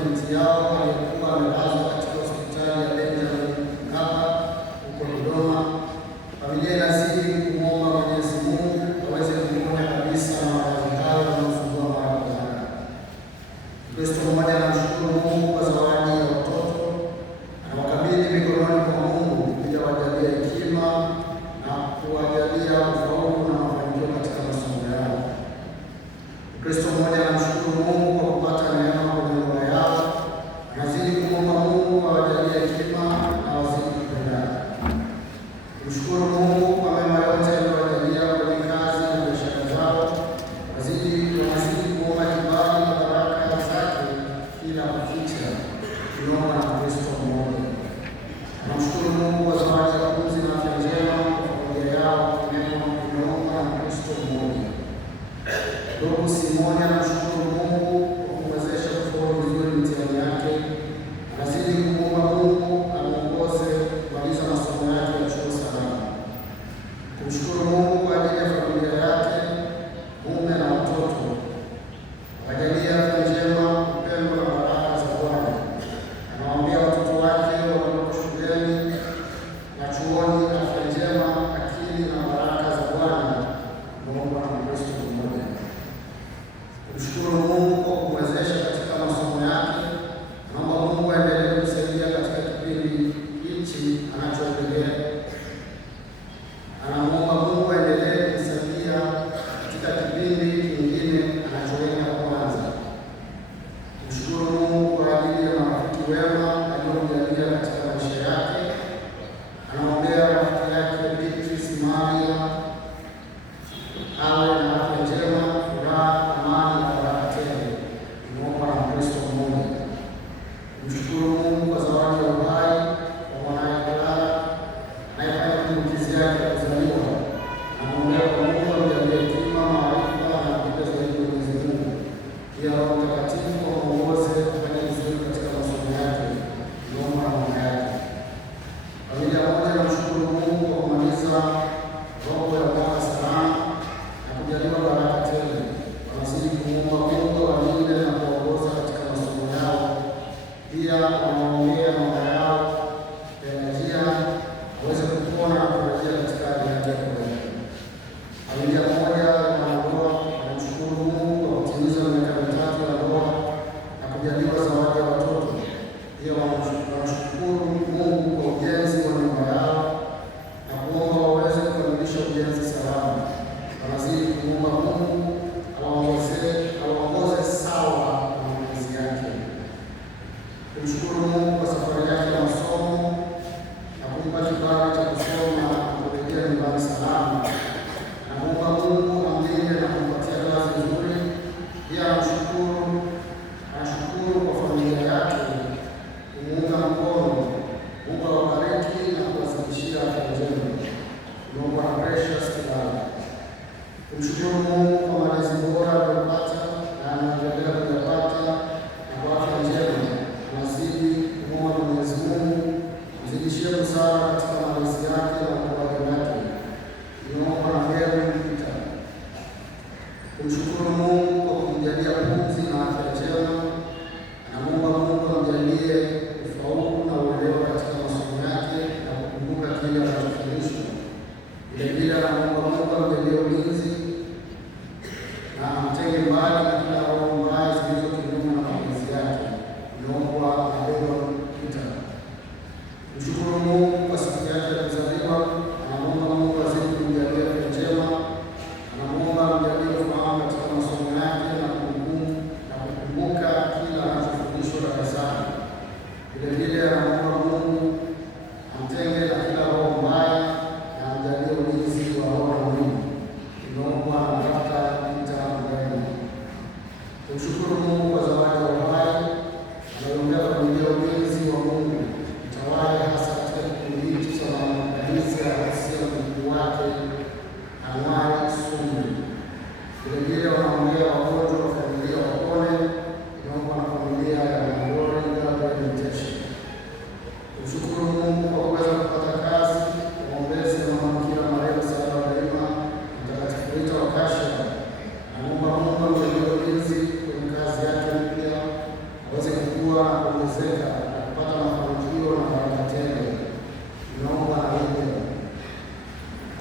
Aliyekuwa amelazwa katika hospitali ya Benjamin Mkapa huko Dodoma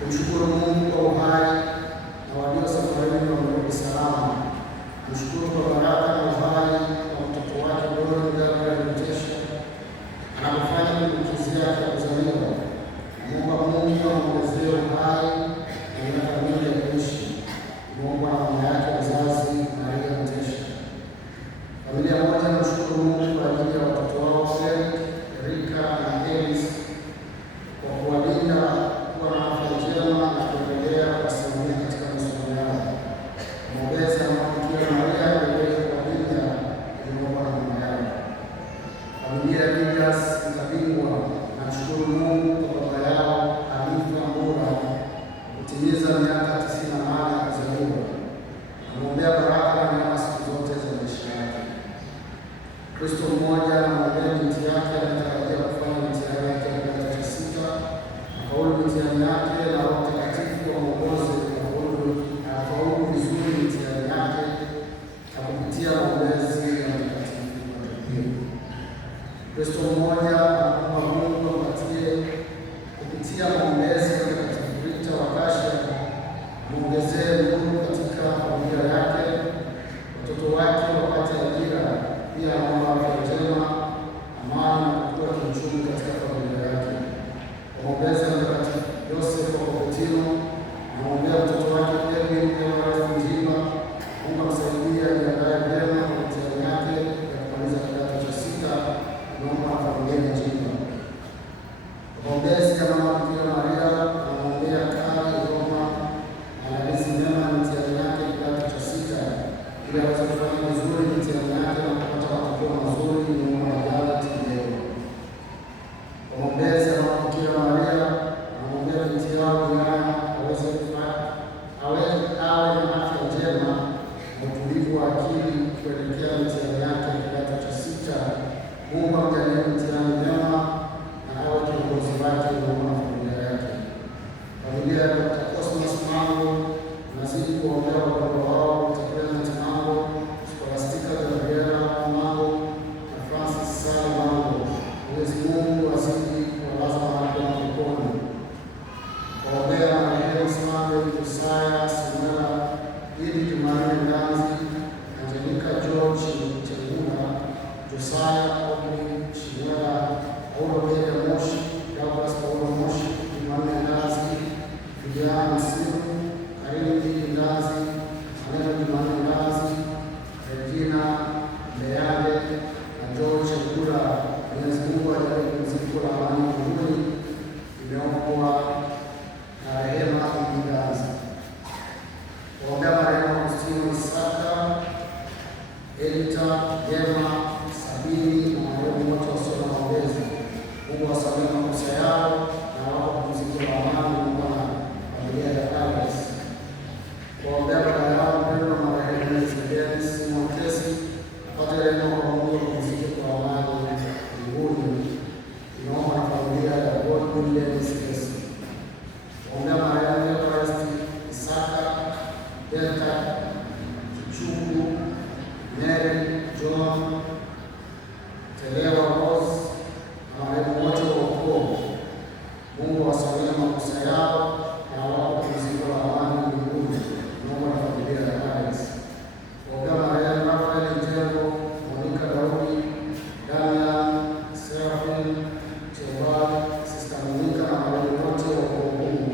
Mshukuru Mungu kwa uhai na walio safarini wamerudi salama. Mshukuru kwa baraka na uhai wa mtoto wake Dori Gabriel Mtesha anapofanya kumbukizi yake ya kuzaliwa. Mungu amwongezee uhai na miaka mingi ya kuishi. Mungu na mama yake mzazi Maria Mtesha. Familia moja inamshukuru Mungu kwa ajili ya watoto wao Frank, Rika na Elis kwa kuwalinda kuwa na afya njema na kuendelea kuwasimamia katika masomo yao. Mwombezi anamwamkia Maria aendelee kuwalinda Mungu na mama yao. Familia ya Didas Mtabingwa namshukuru Mungu kwa baba yao Hanifa Mbura kutimiza miaka 98 ya kuzaliwa. Namwombea baraka na neema siku zote za maisha yake. Kristo mmoja anamwombea binti yake anayetarajia kufanya mitihani yake ya kidato cha 6, afaulu mitihani yake na Roho Mtakatifu amuongoze afaulu vizuri mitihani yake na kupitia maombezi ya mtakatifu Petro. Kristo mmoja anaomba Mungu ampatie kupitia maombezi ya mtakatifu Rita wa Kasha amuongezee nuru katika familia yake, watoto wake wapate ajira. Pia anaomba afya njema, amani na kukua kiuchumi katika familia yake. Maombezi ya mtakatifu Joseph wa Kopetino anaombea mtoto wake Edwin Everest Mjimba. Mungu amsaidie ajiandae vyema kwa mitihani yake ya kumaliza kidato cha 6. Naomba na familia Mjimba. Maombezi ya mama Bikira Maria anaombea Kari Roma maandalizi mema ya mitihani yake kidato cha 6 ili aweze kufanya vizuri mitihani yake na kupata matokeo mazuri nyuma ya Janet leo. Maombezi ya mama Bikira Maria anaombea binti yao Diana awe na afya njema na utulivu wa akili kuelekea mitihani yake ya kidato cha 6. Mungu amjalie mitihani mema na awe kiongozi wake na familia yake. Familia ya Dr. Cosmas Mango nazidi kuombea wapendwa wao Clement Mango, Scholastica Gabriela Mango na Francis Sali Mango. Mwenyezi Mungu azidi kuwalaza mahali pema peponi. Kuombea marehemu Samuel Josiah Simela, Idi Jumanne Nganzi, Angelika George Chengula, Josiah Obi Shimela, Paulo Bega Moshi, Douglas Paulo Moshi, Jumanne Nganzi, Vijana Msimu, Karindi Nganzi, Maneno Jumanne Nganzi, Regina Leande na George Chengula. Mwenyezi Mungu ajalie pumziko la amani mbinguni. Imeombwa na rehema Nganzi. Kuombea marehemu Agustino Isaka, Elita Jema Sabini na marehemu wote wasio na maombezi. Mungu asamehe makosa yao na wape pumziko la amani Mungu na familia ya Alex. Kuombea baba yao mpendwa marehemu Zidane Simon Kesi apate rehema kwa Mungu na pumziko kwa amani mbinguni. Tunaomba na familia ya Godwin Dennis Kesi. Kuombea marehemu Everest Isaka, Delta Kichuku, Mary John Telewa Rose na marehemu wote wa ukoo. Mungu awasamehe makosa yao na awape pumziko la amani mbinguni. Mungu na familia ya Alex. Kuombea marehemu Rafael Njengo, Monica Daudi, Damian Serafin Chewal, Sister Monica na marehemu wote wa ukoo huu.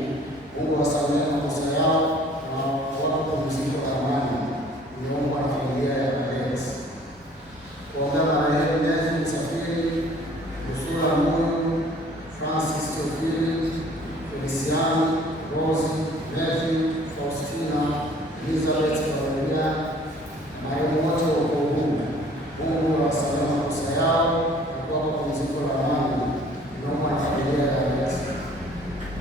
Mungu awasamehe makosa yao na awape pumziko la amani. Mungu na familia ya Alex. Kuombea marehemu Nathan Msafiri, Rusula Moyo, Francis Teofili, Feliciano, Rose, Matthew, Faustina, Elizabeth Valeria, marehemu wote wa ukoo huu. Mungu awasamehe makosa yao na kuwapa pumziko la amani. Mungu na familia ya Alex.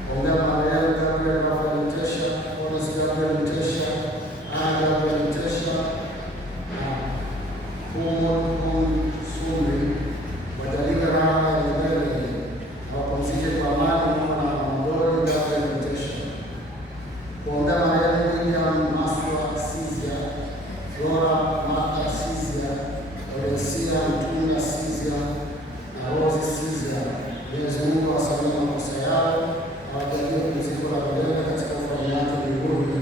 Kuombea marehemu Gabriel Rafael Mtesha, Oris Gabriel Mtesha, Ana Gabriel Mtesha na Sumri wajalika raha ya milele na wapumzike kwa amani Mungu na Mdoli Gabriel Mtesha. Kuombea marehemu William Maswa Sizia, Flora Martha Sizia, Oresia Mtunda Sizia na Rose Sizia. Mwenyezi Mungu awasamehe makosa yao na awajalie pumziko la milele katika ufalme wake mbinguni.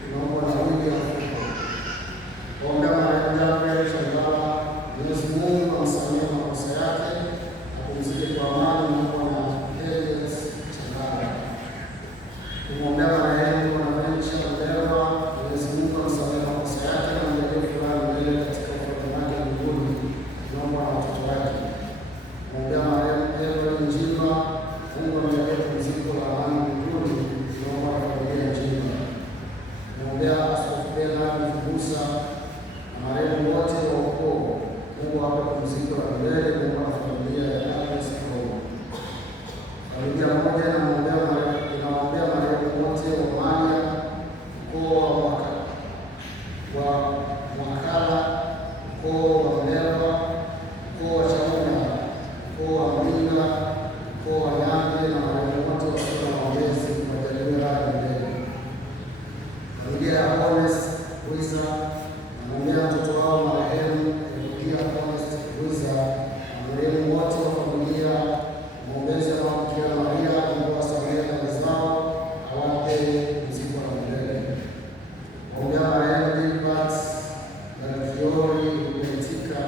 Tunaomba na William Fuko. Waombea marehemu Gabriel Changala, Mwenyezi Mungu amsamehe makosa yake, apumzike kwa amani. Tunaomba na Elias Changala. Kumwombea marehemu Bonaventure Mdelwa, Mwenyezi Mungu amsamehe makosa yake na amjalie furaha milele katika ufalme wake mbinguni. Tunaomba na watoto wake. Kumwombea marehemu Edward Njima, Mungu amjalie pumziko la amani mbinguni. Tunaomba na familia njema. Kumwombea Askofu Bernard Mfubusa na marehemu wote wa ukoo, Mungu awape pumziko la milele. Mungu na familia ya Agnes Paul. Familia moja inaombea marehemu wote wa Maria, ukoo wa Mwakala, ukoo wa Mlelwa, ukoo wa Chauna, ukoo wa Mlinga, ukoo wa Nyange na marehemu wote wasio na maombezi wajaliwe raha milele. Familia ya Honest Wiza naombea watoto wao marehemu Eludia Honest Wiza na marehemu wote wa familia maombezi ya Mama Bikira Maria. Mungu awasamehe dhambi zao, awape pumziko la milele. Naombea marehemu Gilbert Fiori Betika,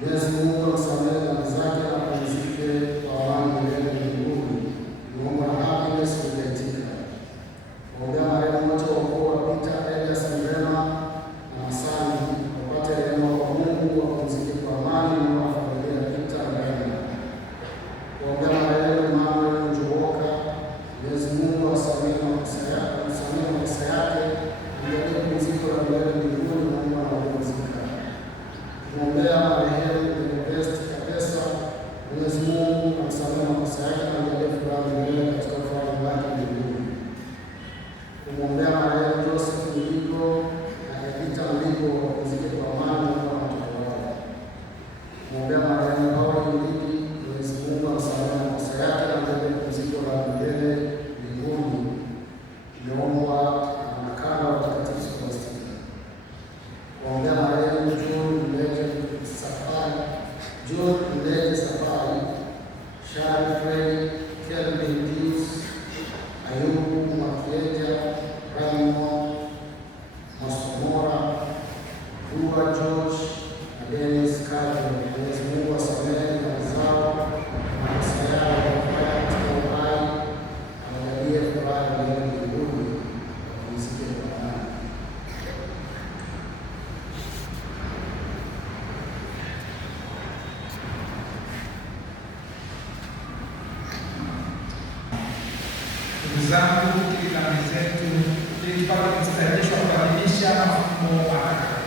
Mwenyezi Mungu amsamehe dhambi zake na apumzike kwa amani milele mbinguni. Naomba na Happiness Betika. Naombea marehemu wote wa ukoo wa Peter Elias Mrema na Masani wapate rehema kwa Mungu, wapumzike kwa amani. Naomba na familia ya Peter Mrema. Naombea marehemu Emmanuel Njowoka, Mwenyezi Mungu awasamehe makosa yake, amjalie pumziko la milele mbinguni. Naomba na wapumzika. Naombea marehemu Ernest Kapesa, Mwenyezi Mungu amsamehe makosa yake na amjalie furaha milele katika ufalme wake mbinguni. Kumwombea marehemu Joseph Mligo na Evita Mligo wapumzike kwa amani na watoto wao. Kumwombea marehemu Paul Mligi, Mwenyezi Mungu amsamehe makosa yake na amjalie pumziko la milele mbinguni. Imeombwa na makala wa Mtakatifu Sebastian. Kuombea marehemu John Mlege Safari, Shari Fredi, Kelvin Dius, Ayubu Makieja, Raymond Masomora, Dua George na Dennis Kajo. Mwenyezi Mungu asamehe dhambi zao na makosa yao wafanya katika uhai, awajalie furaha milele mbinguni, wapumzike kwa amani. Ndugu zangu, ili dhambi zetu ili tupate kustahilishwa kuadhimisha mafumbo matakatifu.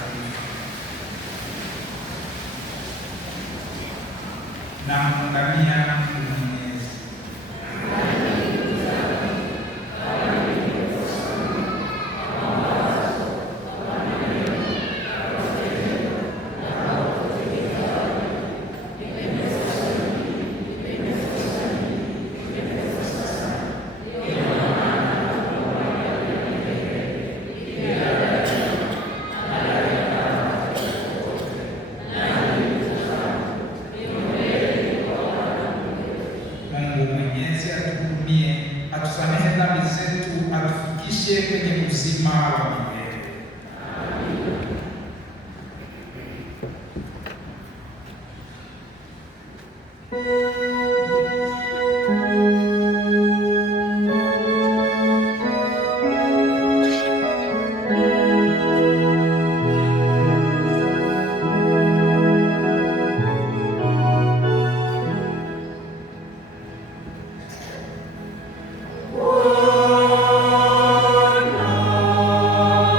Na muungamia Mwenyezi. Mungu Mwenyezi atuhurumie, atusamehe dhambi zetu, atufikishe kwenye uzima wa milele. Bwana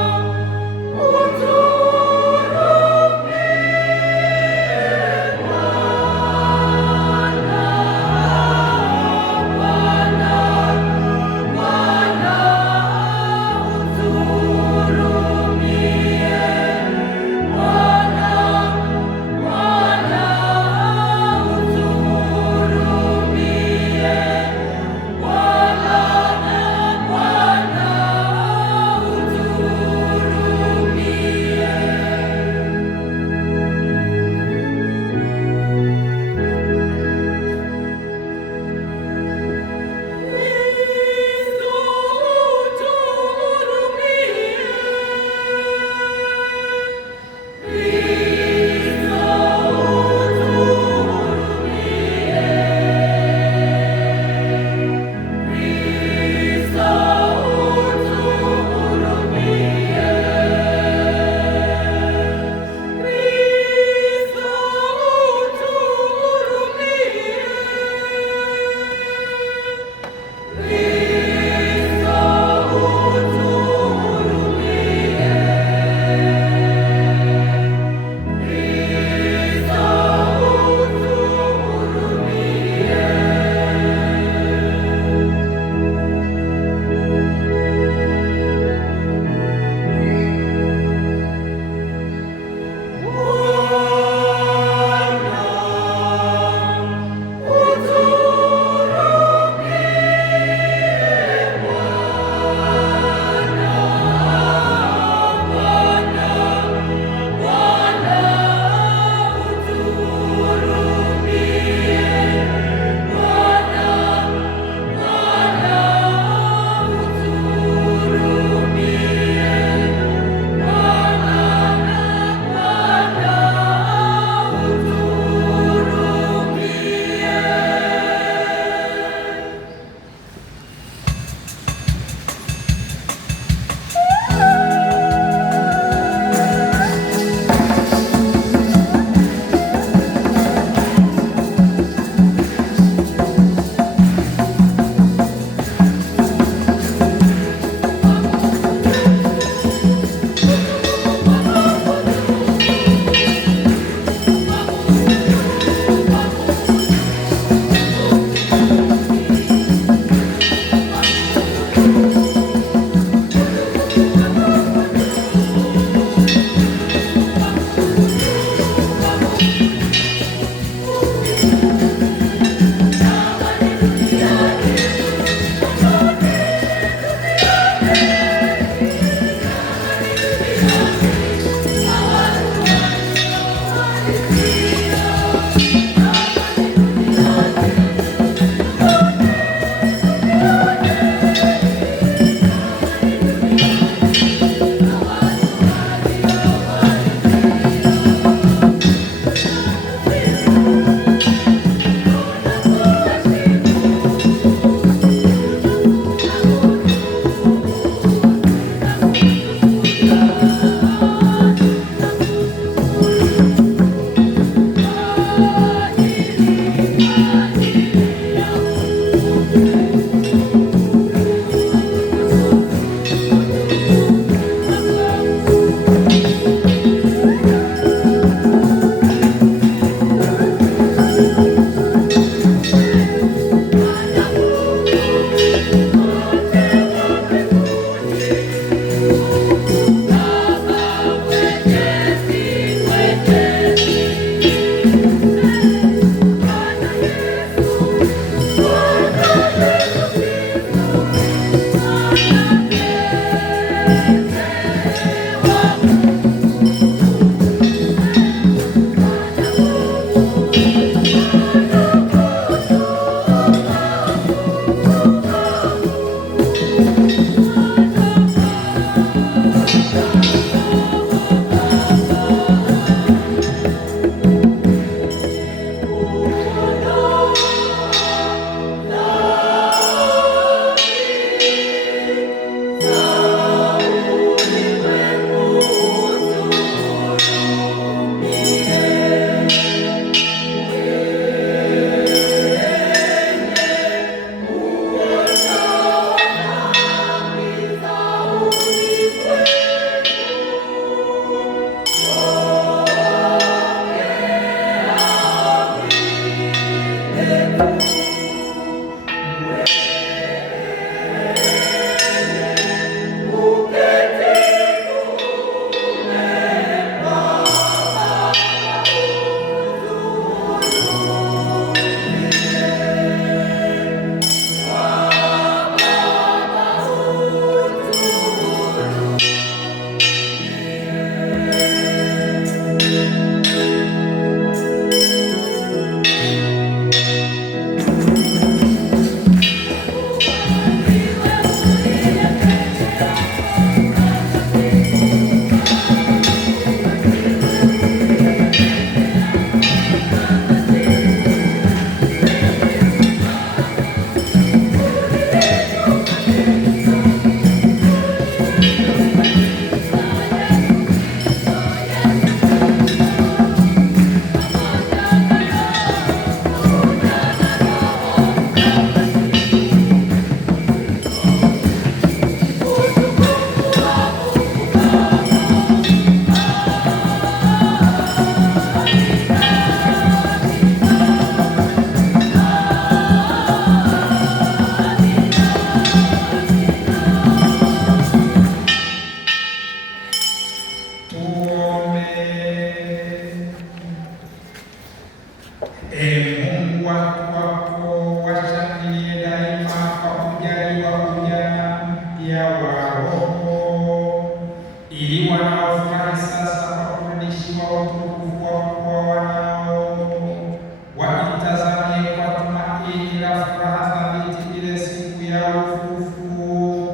furaha thabiti ile siku ya ufufuko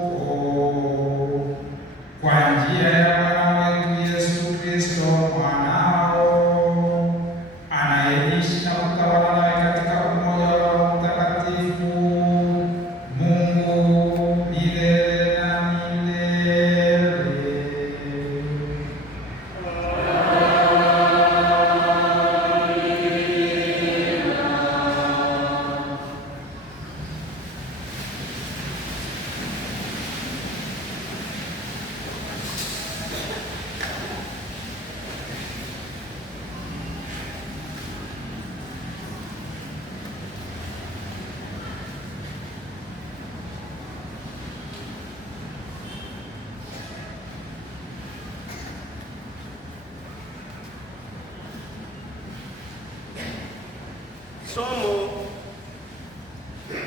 kwa njia ya Bwana wetu Yesu Kristo mwanao, anayeishi na kutawala nawe katika umoja wa Roho Mtakatifu, Mungu milele na milele.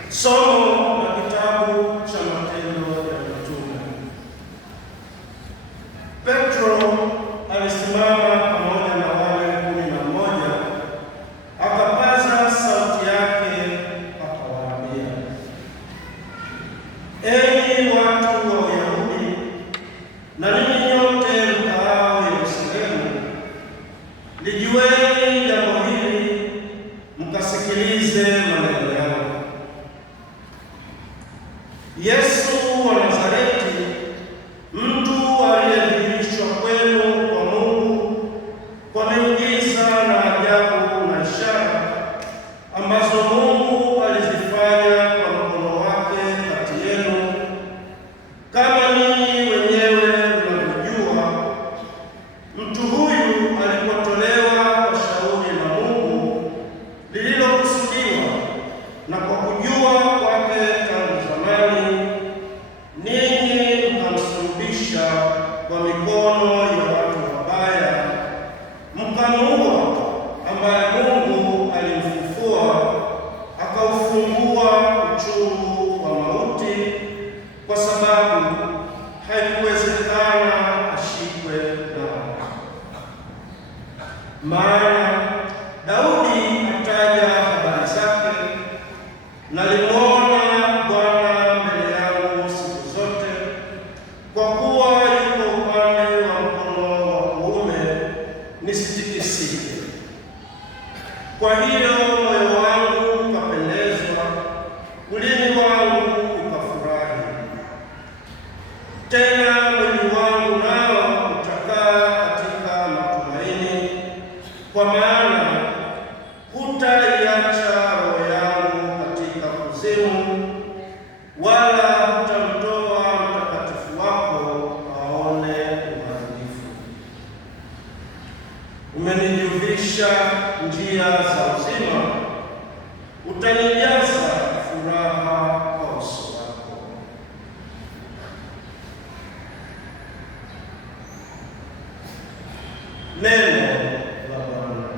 Somo la kitabu cha Matendo ya Mitume. Petro alisimama pamoja na wale 11, akapaza sauti yake akawaambia, enyi watu wa Uyahudi na ninyi nyote mkaao Yerusalemu, lijueni jambo hili, mkasikilize maneno yangu. Yesu wa Nazareti, mtu aliyedhihirishwa kwenu kwa Mungu kwa miujiza na ajabu na ishara ambazo Mungu alizifanya kwa mkono wake kati yenu, kama ninyi wenyewe mnavyojua. Mtu huyu alipotolewa kwa shauri la Mungu lililokusudiwa na kwa kujua kwake tangu zamani, ninyi mkamsulubisha kwa mikono ya watu wabaya, mkamuua, ambaye Mungu alimfufua akaufungua uchungu wa mauti, kwa sababu haikuwezekana ashikwe nao. Maana Daudi ataja habari zake, nalimwona Bwana mbele yangu siku zote, kwa kuwa yuko upande wa mkono wa kuume, nisitikisike. Kwa hiyo moyo wangu ukapendezwa, ulimi wangu ukafurahi. Tena mwili wangu nao utakaa katika matumaini, kwa maana hutaiacha roho yangu katika kuzimu, wala hutamtoa mtakatifu wako aone uharibifu. Umenijulisha njia za uzima, utanijaza furaha kwa uso wako. Neno la Bwana.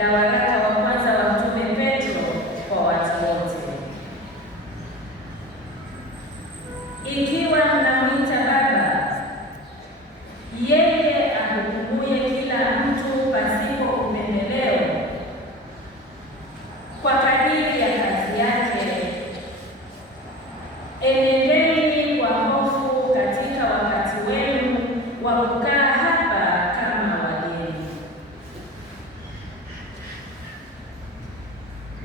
la waraka wa kwanza wa Mtume Petro kwa watu wote. Ikiwa mnamwita Baba, yeye ahukumuye kila mtu pasipo upendeleo kwa kadiri ya kazi yake, enendeni kwa hofu katika wakati wenu wa kukaa hapa kama wageni.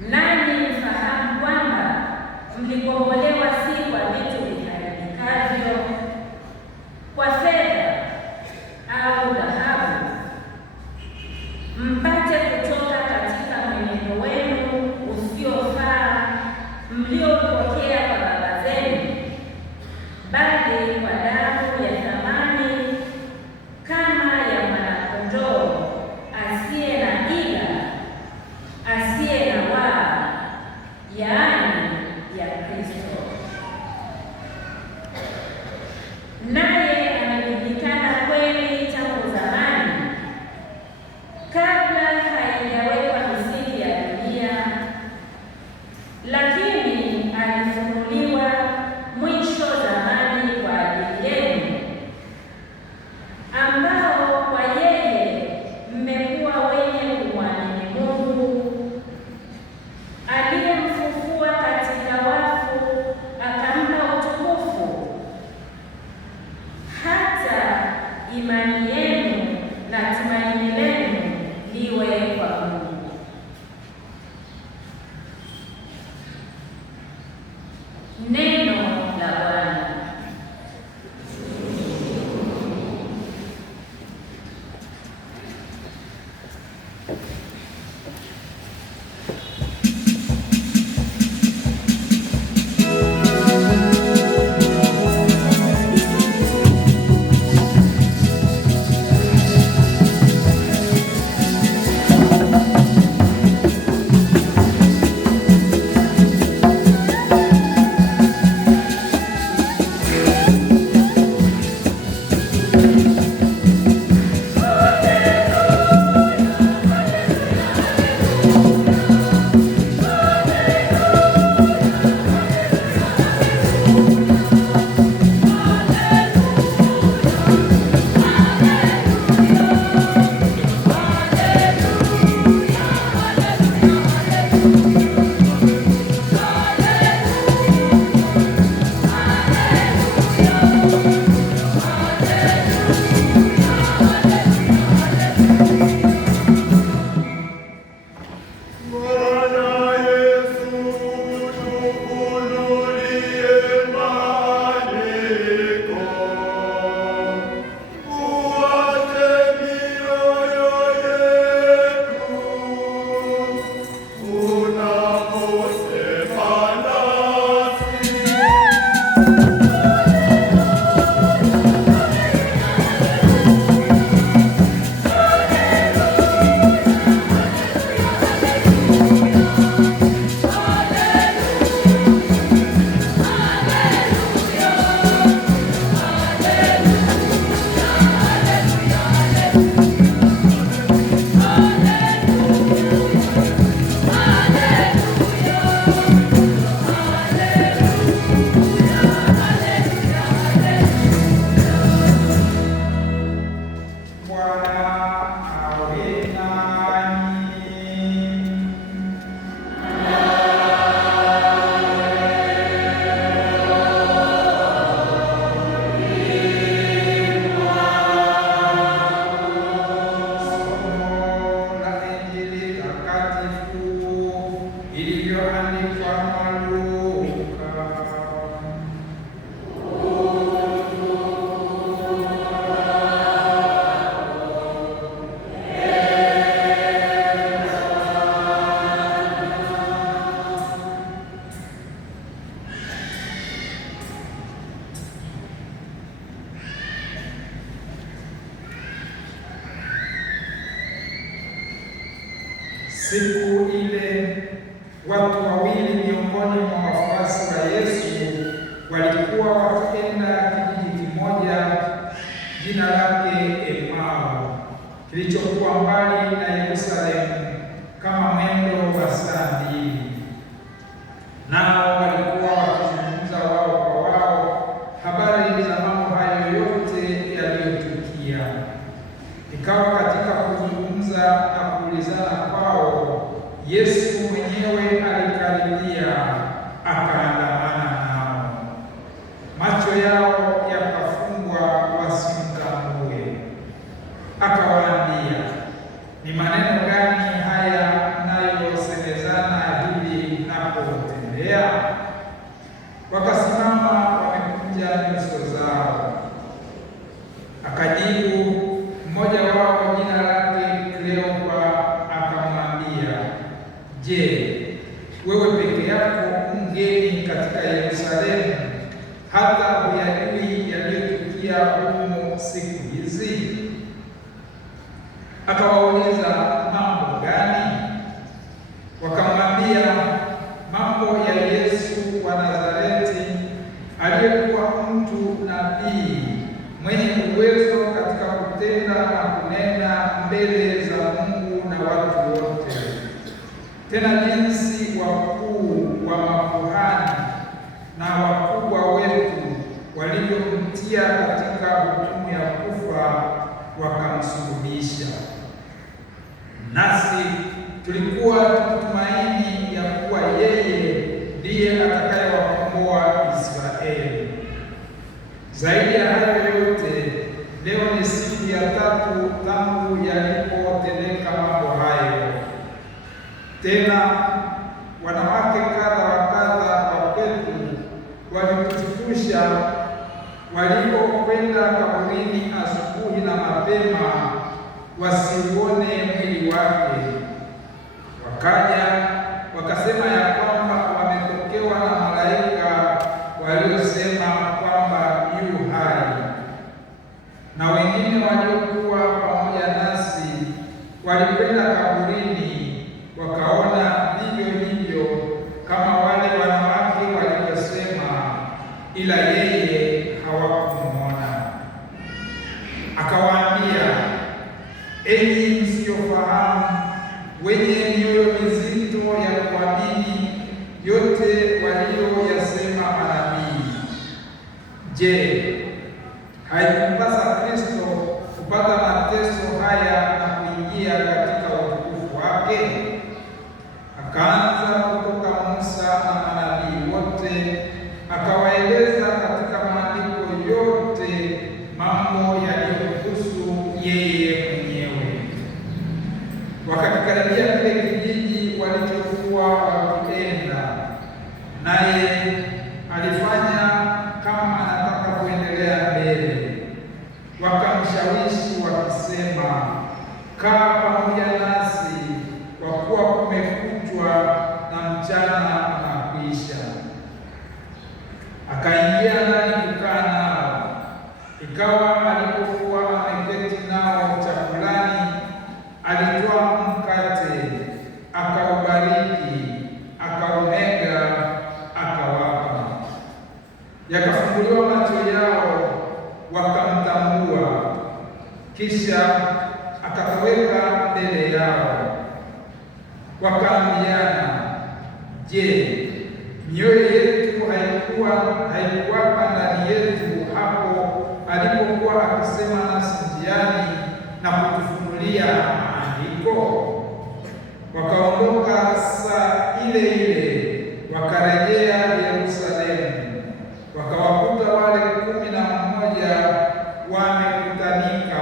Nanyi mfahamu kwamba mlikombolewa si kwa vitu viharibikavyo, kwa fedha au dhahabu, mpate kutoka katika mwenendo wenu usiofaa mliopokea kwa baba zenu, bali kwa damu ya thamani kama ya mwana-kondoo asiye na ila, asiye na waa, yaani ya Kristo. Naye amejulikana kweli tangu zamani, kabla haijawekwa misingi ya dunia, lakini alifunuliwa mwisho zamani kwa ajili yenu, ambao kwa yeye mmekuwa wenye kumwamini Mungu, aliyemfufua katika wafu akampa utukufu, hata imani yenu na tumaini lenu liwe kwa Mungu. Neno la Bwana. Siku ile watu wawili miongoni mwa wafuasi wa Yesu walikuwa wakienda kijiji kimoja jina lake Emau, kilichokuwa mbali na Yerusalemu, kama mwendo wa saa 2. Nao walikuwa wakizungumza wao kwa wao habari za mambo hayo yote yaliyotukia. Ikawa katika kuzungumza na kuulizana kwao, Yesu mwenyewe alikaribia akaandamana nao. Macho yao yakafungwa wasimtambue. Akawaambia, ni maneno gani haya mnayosemezana hivi mnapotembea? Wakasimama wamekunja nyuso zao. Akajibu mmoja wao, jina lake Kleopa, akamwambia, je, wewe peke yako mgeni katika Yerusalemu, hata huyajui yaliyotukia humo siku hizi? Akawauliza, mambo gani? Wakamwambia, mambo ya Yesu wa Nazareti, aliyekuwa mtu nabii, mwenye uwezo katika kutenda na kunena mbele za Mungu na watu wote, tena jinsi wakuu wa makuhani na wakubwa wetu walivyomtia katika hukumu ya kufa wakamsulubisha. Nasi tulikuwa tukitumaini ya kuwa yeye ndiye atakayewakomboa Israeli. Zaidi ya hayo yote, leo ni siku ya 3 tangu yalipotendeka mambo hayo. Tena wanawake kadha wa kadha wa kwetu walitushtusha walipokwenda kaburini asubuhi na mapema wasiuone mwili wake. Wakaja wakasema ya kwamba wametokewa na malaika waliosema kwamba yu hai. Na wengine waliokuwa pamoja nasi walikwenda kaburini, wakaona vivyo hivyo kama wale wanawake walivyosema, ila yeye hawakumwona. Akawaambia, enyi msiofahamu, wenye mioyo mizito ya kuamini yote walioyasema manabii, je, haikumpasa Kristo kupata mateso haya na kuingia katika utukufu wake? Akaanza kutoka Musa na manabii wote, akawaeleza katika maandiko yote mambo yaliyohusu yeye mwenyewe. Wakakikaribia kile kijiji walichokuwa wakienda, naye alifanya kama anataka kuendelea mbele. Wakamshawishi wakisema, kaa pamoja nasi, kwa kuwa kumekuchwa na mchana unakwisha. Akaingia ndani kukaa nao. Ikawa alipokuwa ameketi nao chakulani, alitwaa mkate, akaubariki, akaumega, akawapa. Yakafunguliwa macho yao, wakamtambua. Kisha akatoweka mbele yao. Wakaambiana, je, mioyo yetu haikuwaka ndani yetu hapo alipokuwa akisema nasi njiani na kutufunulia maandiko? Wakaondoka saa ile ile, wakarejea Yerusalemu. Wakawakuta wale 11 wamekutanika,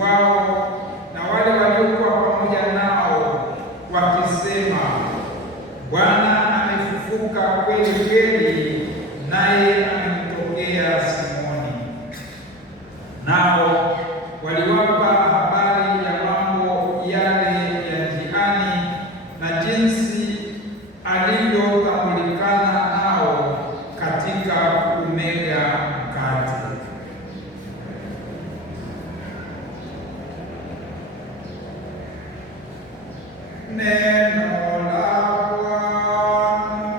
wao na wale waliokuwa pamoja nao, wakisema, Bwana amefufuka kweli kweli, naye amemtokea Simoni. Nao waliwapa habari ya mambo yale ya njiani na jinsi alivyotambulikana nao katika kumega mkate. Neno la Bwana.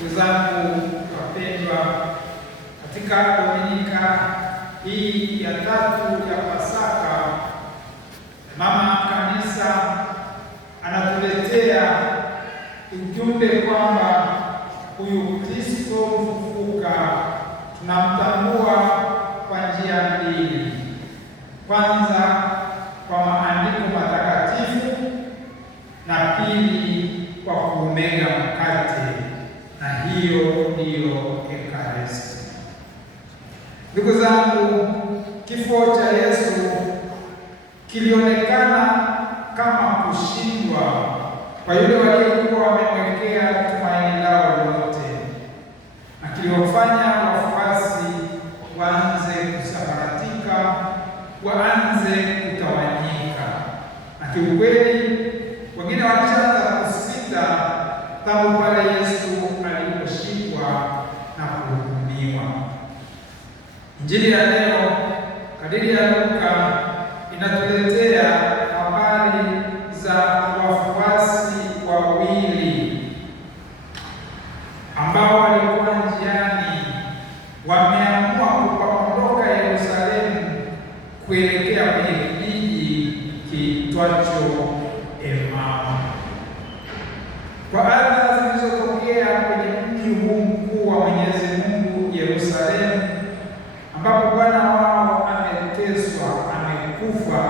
Ndugu zangu wapendwa, katika Dominika hii ya 3 ya Pasaka, Mama Kanisa anatuletea ujumbe kwamba huyu Kristo mfufuka tunamtambua kwa njia mbili. Kwanza kwa maandiko matakatifu, na pili kwa kumega mkate, na hiyo ndiyo Ekaristi. Ndugu zangu, kifo cha Yesu kilionekana kama kushindwa kwa yule waliokuwa wamemwekea tumaini lao lote, na kiliwafanya wafuasi waanze kusambaratika, waanze kutawanyika, na kiukweli wengine walishaanza kusita tangu pale Yesu aliposhikwa na kuhukumiwa. Injili ya leo kadiri ya Luka inatuletea habari za wafuasi wawili ambao walikuwa njiani, wameamua kuondoka Yerusalemu kuelekea kwenye kijiji kiitwacho Emau. Kwa adha zilizotokea kwenye mji huu mkuu wa Mwenyezi Mungu Yerusalemu, ambapo Bwana wao ameteswa, amekufa,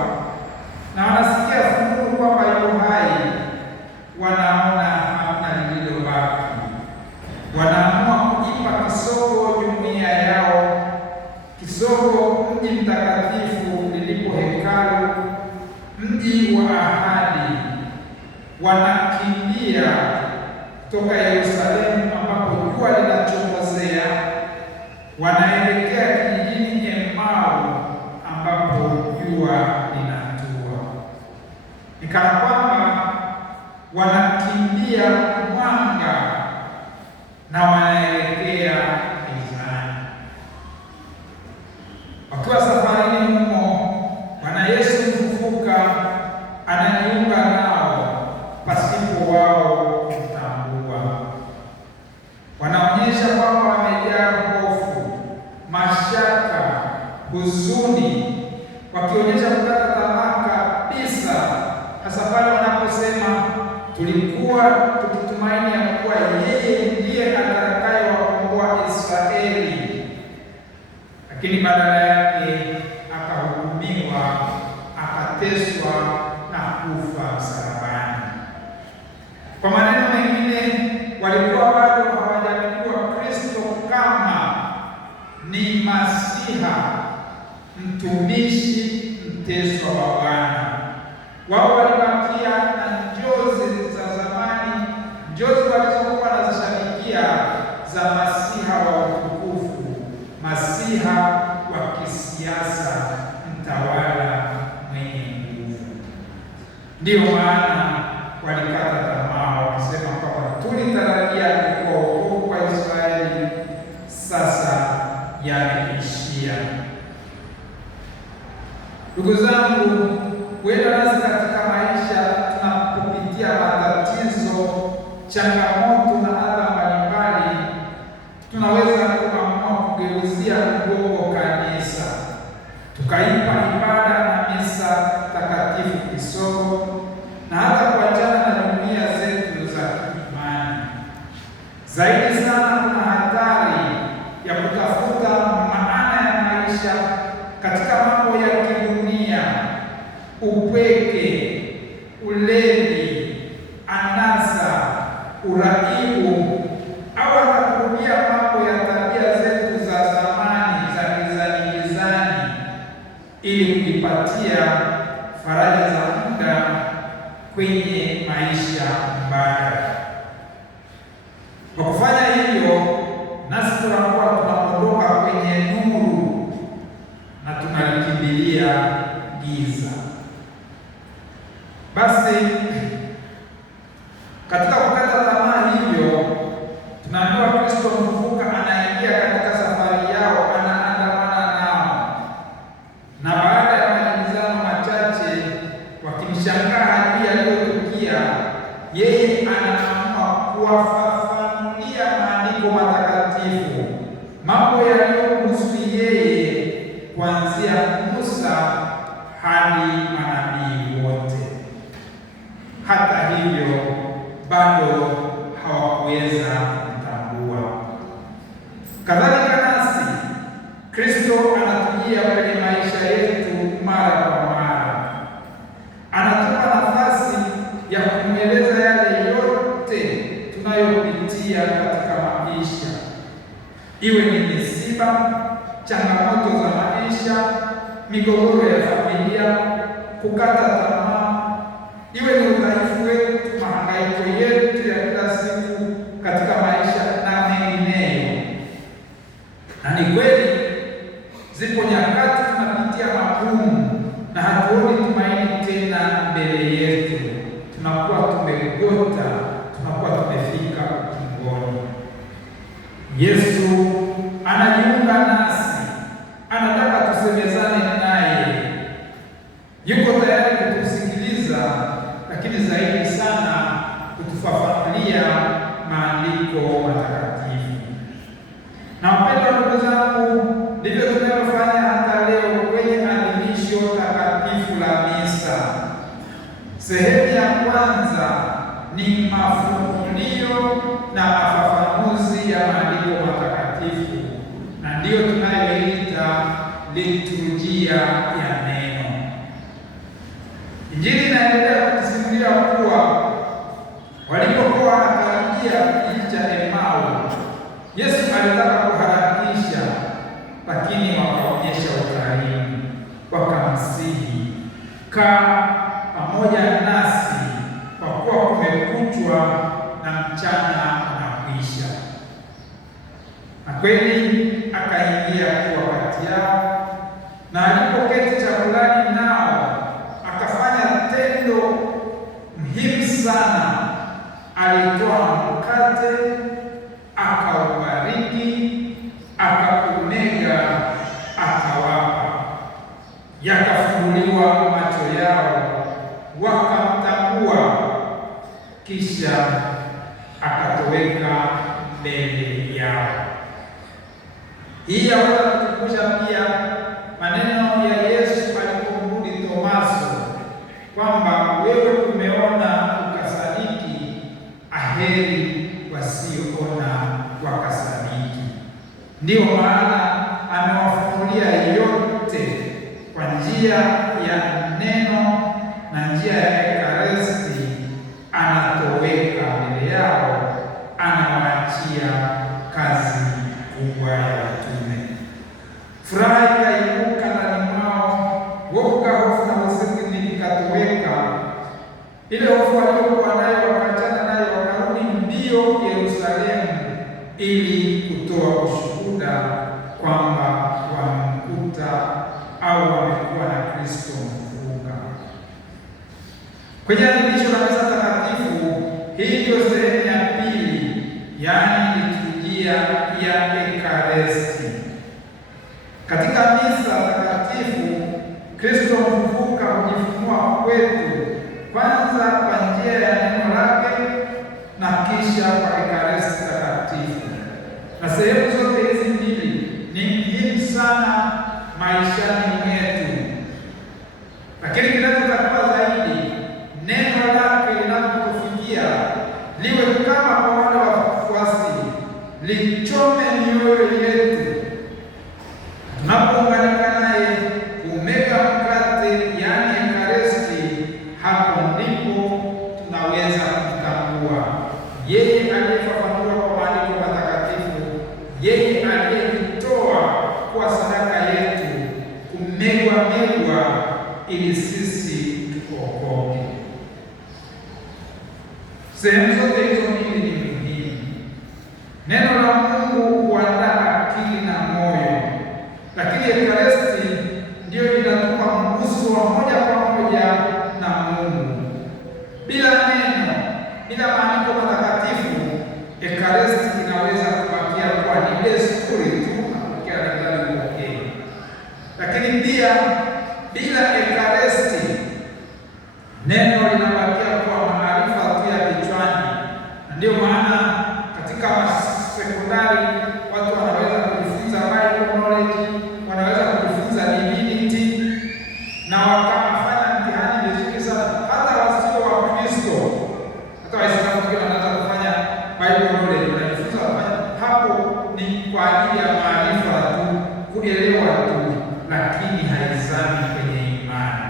na wanasikia fununu kwamba yu hai, wanaona hamna lililobaki. Wanaamua kujipa kisogo jumuiya yao, kisogo mji mtakatifu lilipo hekalu, mji wa ahadi. Wanakimbia kutoka Yerusalemu ambapo jua linachomozea, wanaelekea kijijini Emau ambapo jua linatua. Ni kana kwamba wanakimbia mwanga na wanaelekea gizani. Wakiwa safarini humo, Bwana Yesu mfufuka anajiunga nao pasipo wao kutambua. Wanaonyesha kwamba wamejaa hofu, mashaka, huzuni, wakionyesha kukata tamaa kabisa, hasa pale wanaposema tulikuwa tukitumaini ya kuwa yeye ndiye atakayewakomboa Israeli, lakini badala yake akahukumiwa, akateswa na kufa msalabani. Kwa maneno mengine, walikuwa bado hawajamjua Kristo kama ni Masiha, mtumishi, mteswa wa Bwana. Wao walibakia na njozi za zamani, njozi walizokuwa wanazishabikia za Masiha wa utukufu, Masiha wa kisiasa, mtawala mwenye nguvu. Ndiyo maana walikata tamaa, wakisema kwamba tulitarajia kuwa wokovu kwa Israeli, sasa yameishia. Ndugu zangu, huenda nasi katika maisha tunapopitia matatizo, changamoto na adha mbalimbali, tunaweza kuamua kugeuzia mgongo kanisa, tukaipa ibada na misa takatifu kisogo, na hata kuachana na jumuiya zetu za kiimani. Zaidi sana kuna hatari ya kutafuta maana ya maisha katika mambo ya kidunia, upweke, ulevi, anasa, uraibu, au hata kurudia mambo ya tabia zetu za zamani za gizani ili kujipatia faraja za muda kwenye maisha mbaya. Kwa kufanya hivyo, nasi tunakuwa tunaondoka kwenye nuru na tunalikimbilia giza. Basi katika kukata tamaa hivyo, tunaambiwa Kristo mfufuka anaingia katika safari yao, anaandamana nao, na baada ya majibizano machache, wakimshangaa hadi yaliyotukia, yeye anaamua kuwafafanulia maandiko bado hawakuweza kumtambua. Kadhalika nasi Kristo anatujia kwenye maisha yetu mara kwa mara, anatupa nafasi ya kumweleza yale yote tunayopitia katika maisha, iwe ni misiba, changamoto za maisha, migogoro ya familia, kukata tamaa, iwe ni udhaifu wetu, mahangaiko yetu ya kila siku katika maisha na mengineyo. Na ni kweli zipo nyakati tunapitia magumu na hatuoni tumaini tena mbele yetu, tunakuwa tumegota, tunakuwa tumefika ukingoni. Yesu anajiunga nasi, anataka tusemezane naye, yuko tayari kutusikiliza, lakini zaidi sana kutufafanulia maandiko matakatifu. Na wapendwa ndugu zangu, ndivyo tunavyofanya hata leo kwenye adhimisho takatifu la misa. Sehemu ya kwanza ni mafunuo na mafafanuzi ya maandiko matakatifu, na ndiyo tunayoita liturujia ya neno. Injili inaendelea kutusimulia kuwa walipokuwa wanakaribia kijiji cha Emau, Yesu alitaka kuharakisha, lakini wakaonyesha ukarimu, wakamsihi, kaa pamoja nasi kwa kuwa kumekuchwa na mchana unakwisha. Na kweli akaingia kuwa kati yao, na alipoketi chakulani nao akafanya tendo muhimu sana. Alitoa mkate, akaubariki, akaumega, akawapa. Yakafunguliwa macho yao, wakamtambua, kisha akatoweka mbele yao. Hii yaweza kutukumbusha pia maneno ya Yesu alipomrudi Tomaso kwamba wewe umeona ukasadiki, aheri wasioona wakasadiki. Ndiyo maana amewafunulia yote kwa njia ya neno na njia ya Ekaristi. Anatoweka mbele yao, anawaachia kazi kubwa ya utume. Furaha ikaibuka ndani mwao, woga, hofu na usingizi vikatoweka. Ile hofu waliokuwa nayo wakachana nayo, wakarudi mbio Yerusalemu ili kutoa ushuhuda kwamba wamemkuta au wamekuwa na Kristo mfufuka. Kwenye adhimisho la misa takatifu, hii ndio sehemu ya pili, yaani liturujia ya Ekaristi. Katika misa takatifu, Kristo mfufuka hujifunua kwetu, kwanza kwa njia ya neno lake na kisha kwa Ekaristi takatifu. Na sehemu zote hizi mbili ni muhimu sana maishani mwetu, lakini kinachotakiwa zaidi, neno lake linapotufikia liwe kama kwa wale wafuasi, lichome mioyo yetu. Tunapounganika naye kumega mkate, yaani Ekaristi, hapo ndipo tunaweza kutambua yeye aliyefafanua kwa maandiko matakatifu, yeye aliyejitoa kwa sadaka yetu, kumegwa ili sisi tuokoke. Sehemu zote hizo mbili ni muhimu. Neno la Mungu huandaa akili na moyo, lakini Ekaristi ndiyo inatupa mguso wa moja kwa moja na Mungu. Bila neno, bila maandiko matakatifu, Ekaristi inaweza kubakia kuwa ni desturi tu na kupokea, lakini pia bila Ekaristi neno linabakia kuwa maarifa tu ya kichwani. Ndio maana katika sekondari watu wanaweza kujifunza Bible knowledge, wanaweza kujifunza divinity na wakafanya mtihani vizuri sana, hata wasio wa Kristo, hata Waislamu wengine wanaweza ambapo ni kwa ajili ya maarifa tu, kuelewa tu, lakini haizami kwenye imani.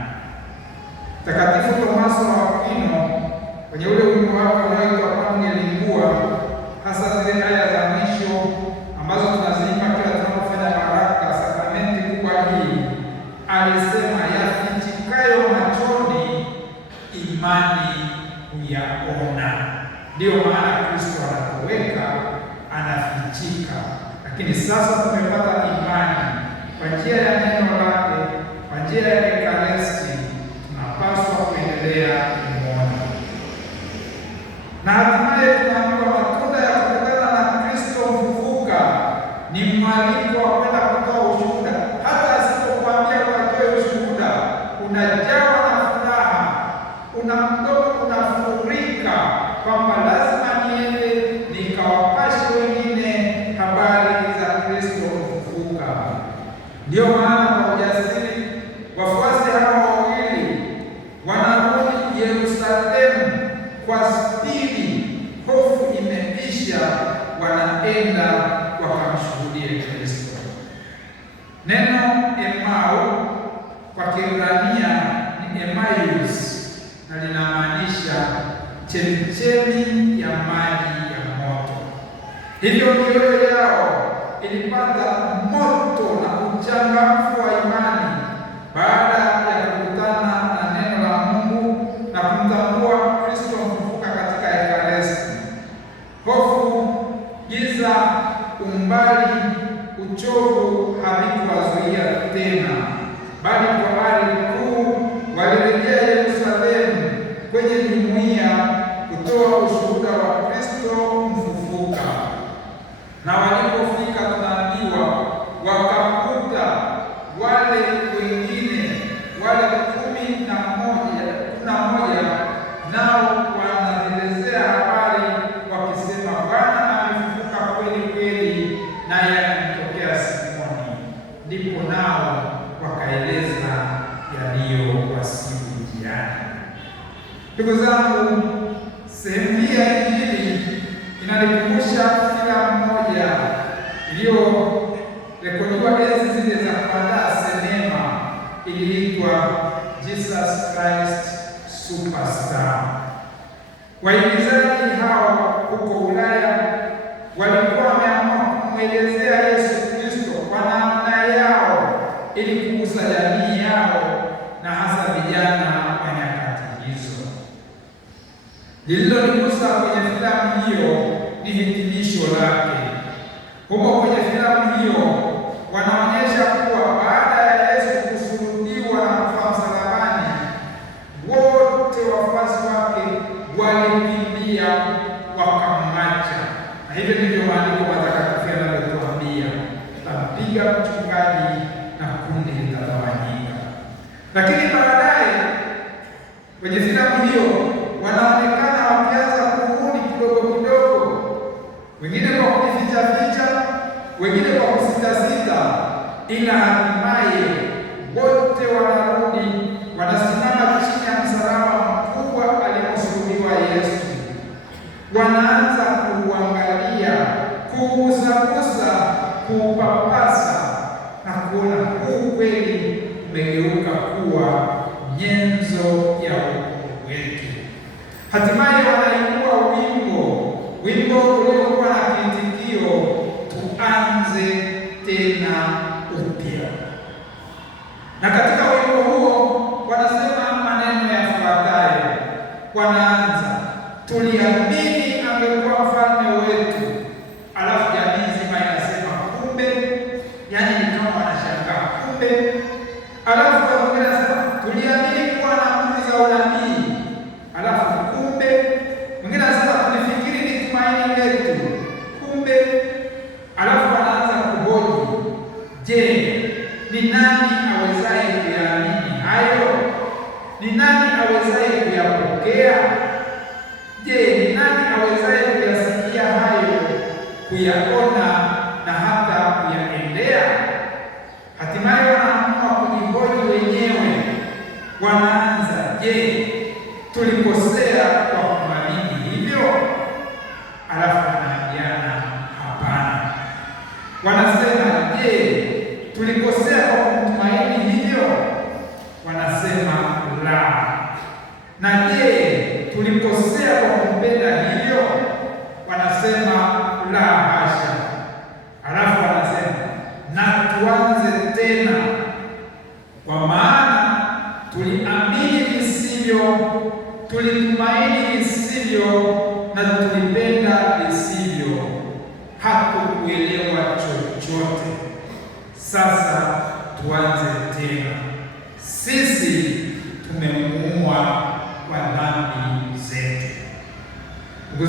Mtakatifu Tomaso wa Aquino kwenye ule wimbo wake unaoitwa Pangelingua, hasa zile aya za mwisho ambazo tunaziimba kila tunapofanya baraka sakramenti kubwa hii, alisema yafichikayo machoni imani huyaona. Ndiyo maana Kristo anatoweka, anafichika, lakini sasa tumepata imani kwa njia ya neno lake, kwa njia ya Ekaristi, tunapaswa kuendelea kumwona. Na hatimaye tunaambiwa matunda ya kutokana na Kristo mfufuka ni mwaliko wa kwenda kutoa ushuhuda. Hata asipokuambia ukatoe ushuhuda, unajawa na furaha, mdomo unafurika kwamba lazima niende nikawapashe wengine habari za Kristo mfufuka. Ndiyo maana kwa ujasiri wafuasi hawa wawili wanarudi Yerusalemu kwa spidi, hofu imeisha, wanaenda wakamshuhudie Kristo. Neno Emau kwa Kiebrania ni Emmaus na linamaanisha chemchemi ya maji ya moto. Hivyo mioyo yao ilipata moto na uchangamfu wa imani baada ya kukutana na neno la Mungu na kumtambua Kristo mfufuka katika Ekaristi. Hofu, giza, umbali, uchovu havikuwazuia tena, bali kwa ari kuu walirejea Yerusalemu kwenye jumuiya kutoa ushuhuda wa Kristo mfufuka. Na walipofika, tunaambiwa wakakuta wale wengine wale 11 nao wanaelezea habari wakisema, Bwana amefufuka kweli kweli, naye alimtokea Simoni. Ndipo nao wakaeleza yaliyowasibu njiani. Ndugu zangu, sehemu hii ya Injili inanikumbusha filamu moja iliyorekodiwa enzi zile za kuandaa sinema, iliitwa Jesus Christ Superstar. Waigizaji hao huko Ulaya walikuwa wameamua kumwelezea Yesu Kristo kwa namna yao ili kugusa jamii yao na hasa vijana wa nyakati hizo. Lililonigusa kwenye filamu hiyo ni hitimisho lake. Huko kwenye filamu hiyo wanaonyesha kuwa baada ya Yesu kusulubiwa na kufa msalabani, wote wafuasi wake walikimbia wakamwacha. Na hivyo ndivyo maandiko matakatifu yanavyotuambia, tapiga mchungaji na kundi litagawanyika. Lakini baadaye kwenye filamu hiyo wanaonekana wakianza kurudi kidogo kidogo, wengine kwa kujificha, wengine kwa kusitasita, ila hatimaye wote wanarudi, wanasimama chini ya msalaba mkubwa aliposulubiwa Yesu. Wanaanza kuuangalia, kuugusagusa, kuupapasa na kuona huu kweli umegeuka kuwa nyenzo ya wokovu wetu. Hatimaye wanaibua wimbo uliokuwa na kiitikio, tuanze tena upya. Na katika wimbo huo wanasema maneno yafuatayo. Wanaanza, tuliamini angekuwa mfalme wetu. Alafu jamii nzima inasema kumbe, yani ni kama wanashangaa kumbe. Alafu wengine wanasema tuliamini kuwa na nguvu za unabii. Alafu kumbe, mwingine anasema tulifikiri ni tumaini letu. Kumbe, alafu wanaanza kuhoji, je, ni nani awezaye kuyaamini hayo? Ni nani awezaye kuyapokea? Je, ni nani awezaye kuyasikia hayo, kuyaona na hata kuyaendea? Hatimaye wanaamua kujihoji wenyewe. Wanaanza, je, tulikosea kwa kuamini hivyo? Alafu wanaambiana, hapana,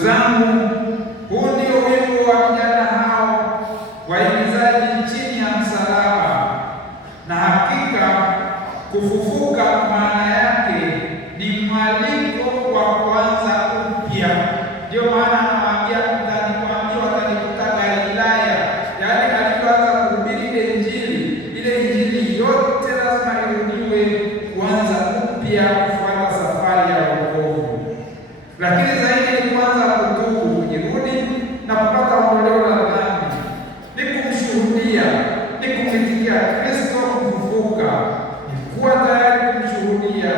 zangu, huu ndio wimbo wa vijana hao waigizaji chini ya msalaba, na hakika kufufuka maana yake ni mwaliko wa kuanza upya. Ndio maana anawaambia watanikuta Galilaya, yaani alipoanza kuhubiri ile injili yote lazima irudiwe kuanza upya, kufuata safari ya wokovu. Lakini zaidi ni kuanza kutubu, kujirudi na kupata ondoleo la dhambi, ni kumshuhudia, ni kumitikia Kristo kufufuka, ni kuwa tayari kumshuhudia,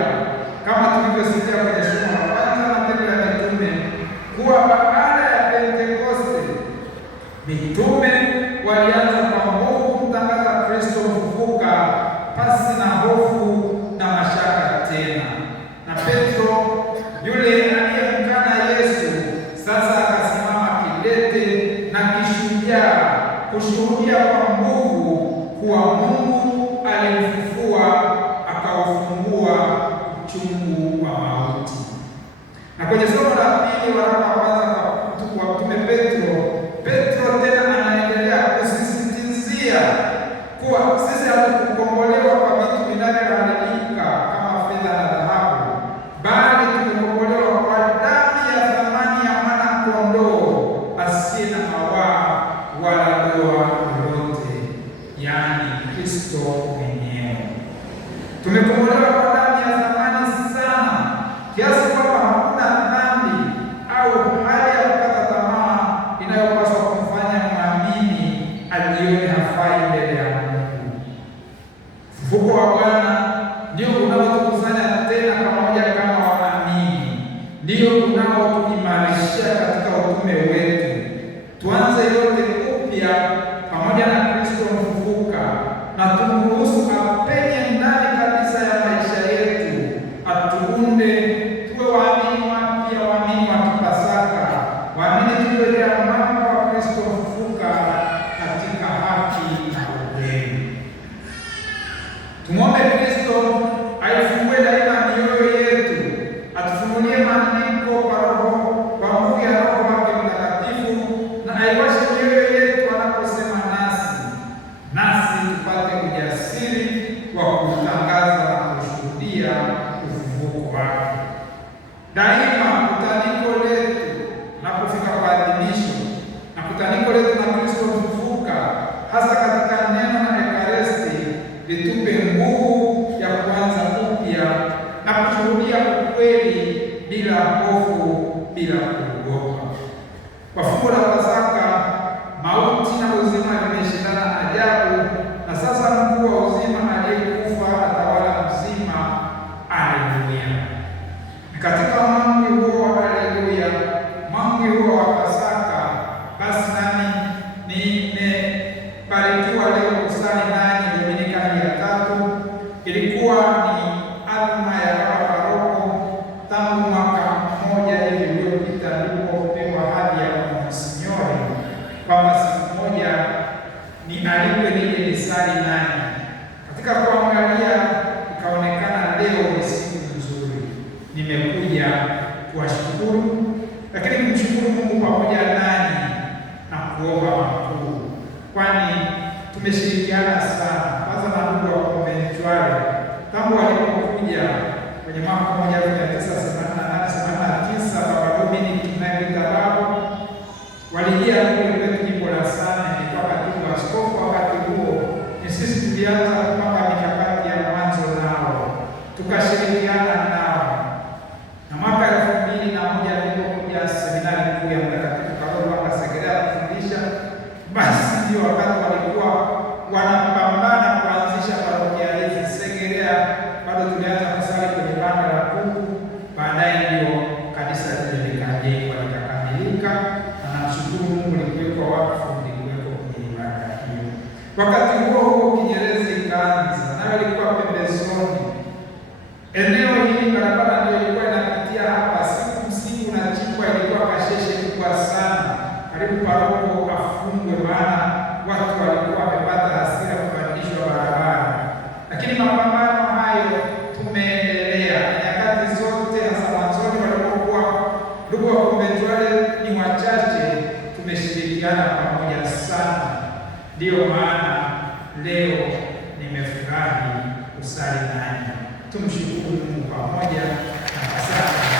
kama tulivyosikia kwenye somo la kwanza Matendo ya Mitume, kuwa baada ya Pentekoste mitume walianza kwa nguvu kutangaza Kristo mfufuka pasi na hofu na mashaka tena. Na Petro yule aliyemkana Yesu sasa akasimama kidete na kishujaa kushuhudia kwa nguvu kuwa Mungu alimfufua, akaufungua uchungu wa mauti. Na kwenye somo la pili waraka wa kwanza kwa mtume Petro tena anaendelea kusisitizia kuwa sisi hatukukombolewa kwa vitu vinavyoharibika kama fedha na dhahabu, bali tumekombolewa kwa damu ya thamani ya mwana kondoo asiye na mawaa wala doa lolote, yaani Kristo mwenyewe. Tumekombolewa kwa damu ya thamani sana kiasi kwamba hakuna dhambi au hali ya kukata tamaa inayopaswa kumfanya mwamini ajione hafai mbele ya Mungu. Ufufuko wa Bwana ndio unaotukusanya tena pamoja kama waamini, ndio unaotuimarishia katika utume wetu. Tuanze yote upya pamoja na Kristo mfufuka, na tumruhusu apenye ndani kabisa ya maisha yetu, atuunde tuwe waamini wapya, waamini wa Kipasaka, waamini tuliojaa mwanga wa Kristo mfufuka katika haki na ukweli. Tumwombe Kristo aifungue daima mioyo yetu, atufunulie maandiko kwa nguvu ya Roho wake Mtakatifu, na aiwashe mioyo yetu anaposema nasi tupate ujasiri wa kutangaza na kushuhudia ufufuko wake. Daima kutaniko letu na kufika kwa adhimisho na kutaniko letu na Kristo mfufuka, hasa katika neno na Ekaristi, litupe nguvu ya kuanza upya na kushuhudia ukweli bila hofu, bila kuogopa. Kwa fumbo la Pasaka, mauti na uzima vimeshindana ajabu, na sasa mkuu wa uzima aliyekufa atawala mzima. Haleluya! Katika mwamwi huo wa haleluya, mwamwi huo wa Pasaka, basi nami nimebarikiwa leo kusali nanyi Dominika hii ya tatu. Ilikuwa ni adhma ya baba paroko tangu mwaka mmoja hivi uliopita, nilipopewa hadhi ya monsinyori kwamba siku moja nialikwe nije nisali nanyi. Katika kuangalia ikaonekana leo ni siku nzuri, nimekuja kuwashukuru, lakini kumshukuru Mungu pamoja nanyi na kuomba makuu, kwani tumeshirikiana sana. Kwanza na ndugu wa Konventuale tangu walipokuja kwenye mwaka 1988-89, Baba Dominic na Vitababo walijia kule kwetu jimbo la Same, nilikuwa katibu wa askofu wakati huo. Ni sisi tulianza kupanga mikakati ya mwanzo nao, tukashirikiana nao, na mwaka 2001 nilipokuja seminari kuu ya Mtakatifu Karolo hapa Segerea kufundisha, basi ndio wakati walikuwa wanapambana kuanzisha parokia hizi Segerea. Bado tulianza kusali kwenye banda la kuku, baadaye ndio kanisa likajengwa likakamilika, na namshukuru Mungu likuwekwa wakfu, likuwekwa kwenye ibada hiyo. Wakati huo Kinyerezi ikaanza, nayo ilikuwa pembezoni. Eneo hili barabara ndio ilikuwa inapitia hapa, siku na chikwa ilikuwa kasheshe kubwa sana, karibu paroko afungwe, maana watu walikuwa wamepata hasira kubadilishwa barabara. Lakini mapambano hayo tumeendelea nyakati zote, hasa mwanzoni walipokuwa ndugu wa Konventuale tumeshirikiana pamoja sana, ndiyo maana leo nimefurahi kusali nanyi. Tumshukuru Mungu pamoja na asante.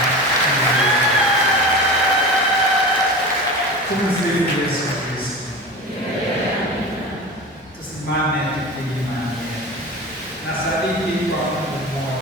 Tumsifu Yesu Kristo. Tusimame tukimaliza.